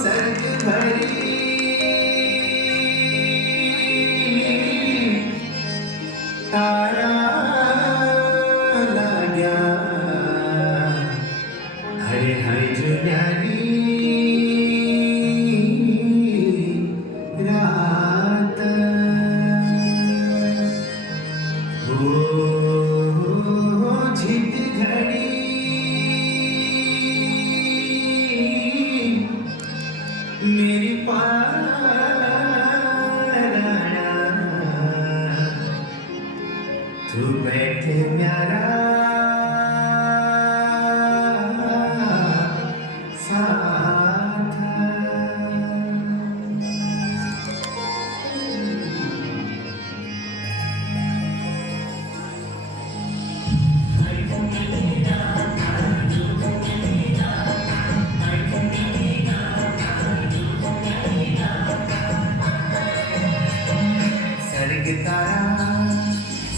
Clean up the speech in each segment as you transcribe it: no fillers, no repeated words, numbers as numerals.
सर्ग भरी तारा लाग्या हरे हरे जुन्यानी रात हो झित घडी मेरी पाराना तू बैठे प्यारा साथ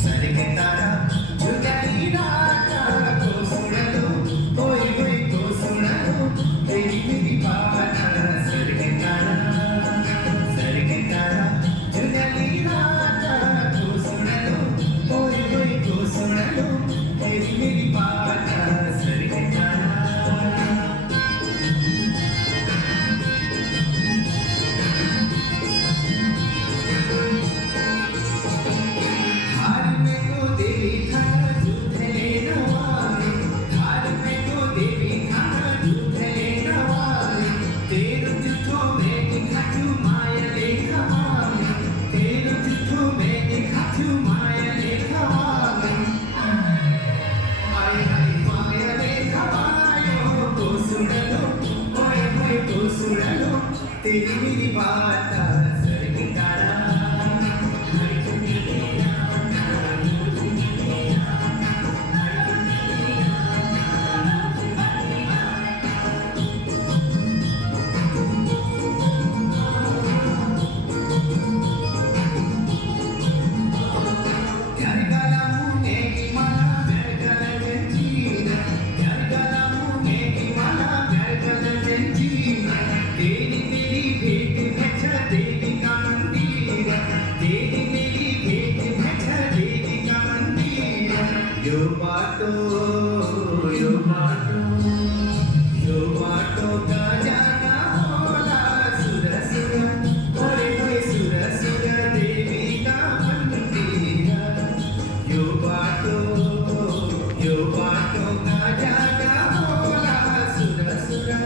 सर्ग तारा जुदाई रात को सुन लो कोई कोई को सुन लो तेरी मेरी बात सर्ग तारा जुदाई रात को सुन लो कोई कोई को सुन लो तेरी मेरी बात सर्ग तारा तेरी मेरी बात सर्ग तारा Yo bato ka jana hola sura sura ore hoye sura sura devi ka mandira yo bato ka jana hola sura sura